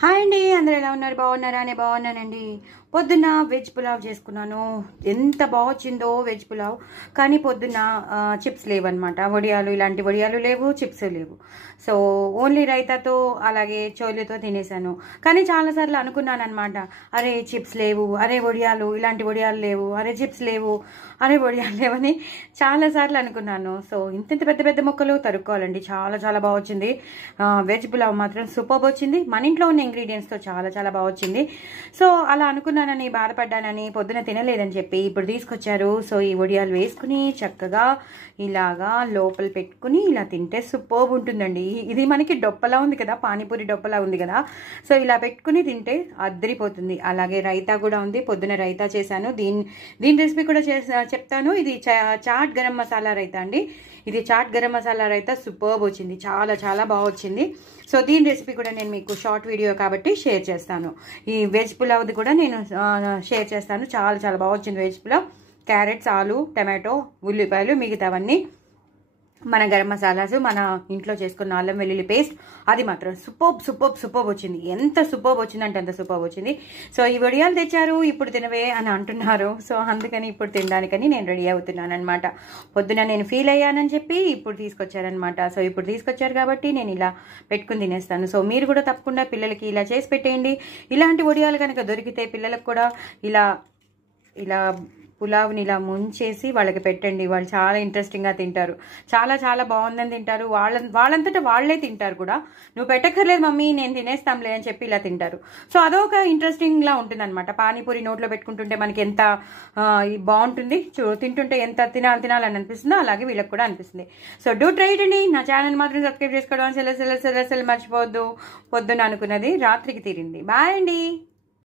Hi అండి, అందరూ ఎలా ఉన్నారు? బాగున్నారా? అని బాగున్నానండి. పొద్దున్న వెజ్ పులావ్ చేసుకున్నాను. ఎంత బాగొచ్చిందో వెజ్ పులావ్. కానీ పొద్దున్న చిప్స్ లేవన్నమాట. వడియాలు, ఇలాంటి వడియాలు లేవు, చిప్స్ లేవు. సో ఓన్లీ రైతాతో అలాగే చోలితో తినేసాను. కానీ చాలాసార్లు అనుకున్నాను అనమాట, అరే చిప్స్ లేవు, అరే వడియాలు, ఇలాంటి వడియాలు లేవు, అరే చిప్స్ లేవు, అరే వడియాలు లేవని చాలాసార్లు అనుకున్నాను. సో ఇంత పెద్ద పెద్ద ముక్కలు తరుక్కోవాలండి. చాలా చాలా బాగా వచ్చింది. వెజ్ పులావ్ మాత్రం సూపర్ వచ్చింది. మన ఇంట్లో ఉన్న ఇంగ్రీడియంట్స్తో చాలా చాలా బాగా వచ్చింది. సో అలా అనుకున్నానని, బాధపడ్డానని, పొద్దున తినలేదని చెప్పి ఇప్పుడు తీసుకొచ్చారు. సో ఈ వడియాలు వేసుకుని చక్కగా ఇలాగా లోపల పెట్టుకుని ఇలా తింటే సూపర్ ఉంటుందండి. ఇది మనకి డొప్పలా ఉంది కదా, పానీపూరి డొప్పలా ఉంది కదా. సో ఇలా పెట్టుకుని తింటే అద్దరిపోతుంది. అలాగే రైతా కూడా ఉంది. పొద్దున రైతా చేశాను. దీని రెసిపీ కూడా చెప్తాను. ఇది చాట్ గరం మసాలా రైతా అండి. ఇది చాట్ గరం మసాలా రైతా సూపర్ వచ్చింది. చాలా చాలా బాగా వచ్చింది. సో దీని రెసిపీ కూడా నేను మీకు షార్ట్ వీడియో కాబట్టి షేర్ చేస్తాను. ఈ వెజ్ పులావ్ది కూడా నేను షేర్ చేస్తాను. చాలా చాలా బాగా వచ్చింది వెజ్ పులావ్. క్యారెట్స్, ఆలు, టమాటో, ఉల్లిపాయలు, మిగతావన్నీ మన గరం మసాలాస్, మన ఇంట్లో చేసుకున్న అల్లం వెల్లుల్లి పేస్ట్, అది మాత్రం సూపర్ వచ్చింది. ఎంత సూపర్ వచ్చిందంటే అంత సూపర్ వచ్చింది. సో ఈ వడియాలు తెచ్చారు, ఇప్పుడు తినవే అని అంటున్నారు. సో అందుకని ఇప్పుడు తినడానికని నేను రెడీ అవుతున్నాను అనమాట. పొద్దున నేను ఫీల్ అయ్యానని చెప్పి ఇప్పుడు తీసుకొచ్చారనమాట. సో ఇప్పుడు తీసుకొచ్చారు కాబట్టి నేను ఇలా పెట్టుకుని తినేస్తాను. సో మీరు కూడా తప్పకుండా పిల్లలకి ఇలా చేసి పెట్టేయండి. ఇలాంటి వడియాలు కనుక దొరికితే పిల్లలకు కూడా ఇలా పులావ్ని ఇలా ముంచేసి వాళ్ళకి పెట్టండి. వాళ్ళు చాలా ఇంట్రెస్టింగ్గా తింటారు. చాలా చాలా బాగుందని తింటారు. వాళ్ళంతటా వాళ్ళే తింటారు కూడా. నువ్వు పెట్టక్కర్లేదు మమ్మీ, నేను తినేస్తాంలే అని చెప్పి ఇలా తింటారు. సో అదొక ఇంట్రెస్టింగ్లా ఉంటుంది అనమాట. పానీపూరి నోట్లో పెట్టుకుంటుంటే మనకి ఎంత బాగుంటుంది, తింటుంటే ఎంత తినాలని అనిపిస్తుందో అలాగే వీళ్ళకి కూడా అనిపిస్తుంది. సో డూ ట్రై ఇట్ అండి. నా ఛానల్ మాత్రం సబ్స్క్రైబ్ చేసుకోవడం సెల మర్చిపోవద్దు. పొద్దున అనుకున్నది రాత్రికి తీరింది. బాయ్ అండి.